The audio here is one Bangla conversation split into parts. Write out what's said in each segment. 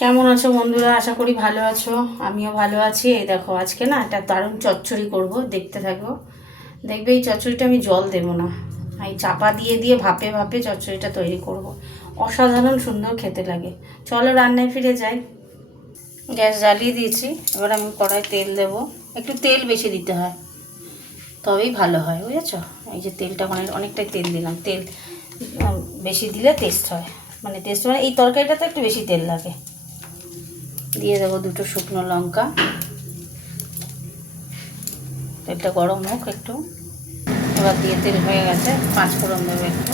কেমন আছো বন্ধুরা? আশা করি ভালো আছো, আমিও ভালো আছি। এই দেখো আজকে না একটা দারুণ চচ্চড়ি করব, দেখতে থাকো। দেখবে এই চচ্চড়িটা আমি জল দেবো না, এই চাপা দিয়ে দিয়ে ভাপে ভাপে চচ্চড়িটা তৈরি করব। অসাধারণ সুন্দর খেতে লাগে। চলো রান্নায় ফিরে যাই। গ্যাস জ্বালিয়ে দিয়েছি, এবার আমি কড়াই তেল দেবো। একটু তেল বেশি দিতে হয়, তবেই ভালো হয়, বুঝেছো? এই যে তেলটা অনেকটাই তেল দিলাম। তেল বেশি দিলে টেস্ট হয়, মানে এই তরকারিটাতে একটু বেশি তেল লাগে। দিয়ে দেবো দুটো শুকনো লঙ্কা। তেলটা গরম হোক একটু। এবার দিয়ে তেল হয়ে গেছে, 5 ফোড়ন দেবো একটু।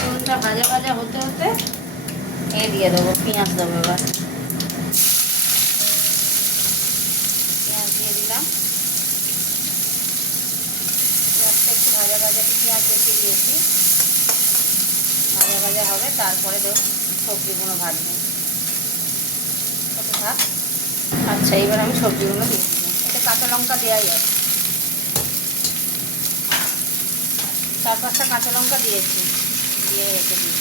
ফোড়নটা ভাজা ভাজা হতে হতে দিয়ে দেবো পেঁয়াজ। দেবো এবার পেঁয়াজ দিয়ে দিলাম। পেঁয়াজটা একটু ভাজা ভাজা, পেঁয়াজ বেশি দিয়েছি, ভাজা ভাজা হবে, তারপরে দেবো সবজিগুলো ভাজবো। থাক। আচ্ছা, এবার আমি সবজিগুলো দিয়ে দিলাম। এতে কাঁচা লঙ্কা দেওয়াই আছে, 4-5টা কাঁচা লঙ্কা দিয়েছি, দিয়ে রেখে দিই।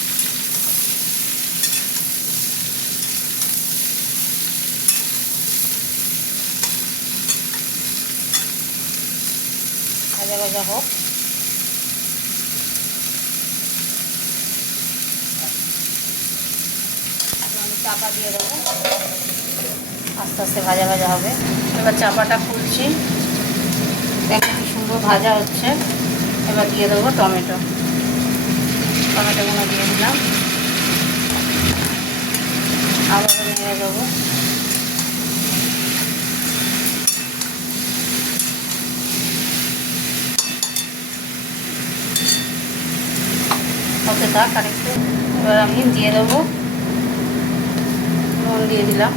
ভাজা ভাজা হোক। আমি চাপা দিয়ে দেবো, আস্তে আস্তে ভাজা ভাজা হবে। এবার চাপাটা খুলছি, দেখো কি সুন্দর ভাজা হচ্ছে। এবার দিয়ে দেবো টমেটোগুলো দিয়ে দিলাম। আবার নেড়ে দেবো। হতে থাক আরেকটু। এবার আমি দিয়ে দেবো নুন, দিয়ে দিলাম,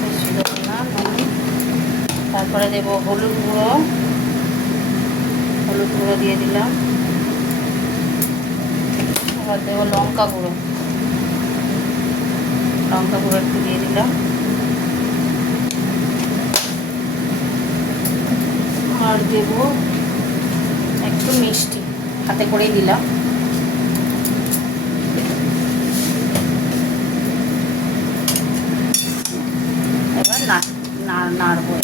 বেশি দেবো না নুন। তারপরে দেবো হলুদ গুঁড়ো দিয়ে দিলাম। এবার দেবো লঙ্কা গুঁড়ো একটু দিয়ে দিলাম। আর দেবো একটু মিষ্টি, হাতে করেই দিলাম। এবার নাড়বো।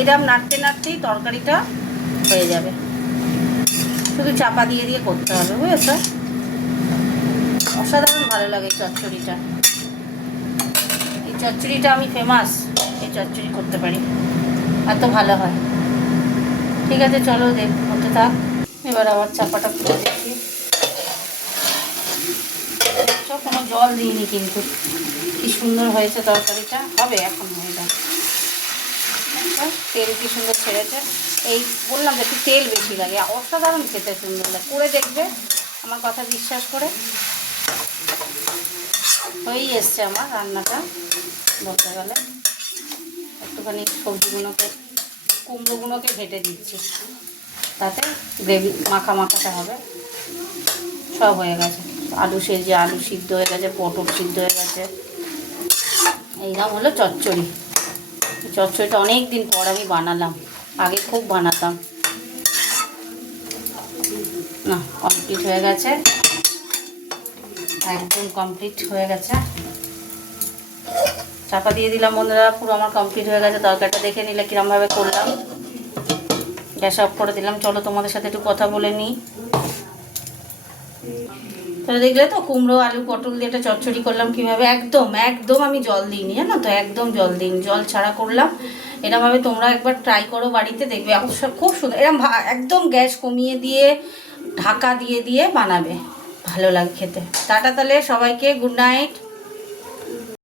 এরম নাড়তে নাড়তেই তরকারিটা হয়ে যাবে। শুধু চাপা দিয়ে দিয়ে করতে হবে, বুঝেছো? অসাধারণ ভালো লাগে চচ্চড়িটা। এই চচ্চড়িটা আমি ফেমাস, এই চচ্চড়ি করতে পারি, এত ভালো হয়। ঠিক আছে, চলো হতে থাক। এবার আবার চাপাটা খুলে দেখি। কোনো জল দিইনি কিন্তু কি সুন্দর হয়েছে তরকারিটা। হবে এখন, হয়ে যাবে। তেল কি সুন্দর ছেড়েছে। এই বললাম যে একটু তেল বেশি লাগে, অসাধারণ খেতে সুন্দর লাগে। করে দেখবে, আমার কথা বিশ্বাস করে। হয়েই এসছে আমার রান্নাটা বলতে গেলে। একটুখানি কুমড়োগুলোকে ঘেটে দিচ্ছি, তাতে গ্রেভি মাখাটা হবে। সব হয়ে গেছে। আলু সিদ্ধ হয়ে গেছে, পটল সিদ্ধ হয়ে গেছে। এই নাম হলো চচ্চড়ি। চচ্চড়িটা অনেক দিন পর আমি বানালাম, আগে খুব বানাতাম। না, কমপ্লিট হয়ে গেছে, একদম কমপ্লিট হয়ে গেছে। চাপা দিয়ে দিলাম বন্ধুরা, পুরো আমার কমপ্লিট হয়ে গেছে। তরকারিটা দেখে নিলে কিরমভাবে করলাম। গ্যাস অফ করে দিলাম। চলো তোমাদের সাথে একটু কথা বলে নিই। তাহলে দেখলে তো কুমড়ো আলু পটল দিয়ে একটা চচ্চড়ি করলাম কীভাবে। একদম আমি জল দিইনি, জানো তো, একদম জল দিইনি, জল ছাড়া করলাম। এরমভাবে তোমরা একবার ট্রাই করো বাড়িতে, দেখবে খুব সুন্দর। একদম গ্যাস কমিয়ে দিয়ে ঢাকা দিয়ে দিয়ে বানাবে, ভালো লাগে খেতে। টাটা, তাহলে সবাইকে গুড নাইট।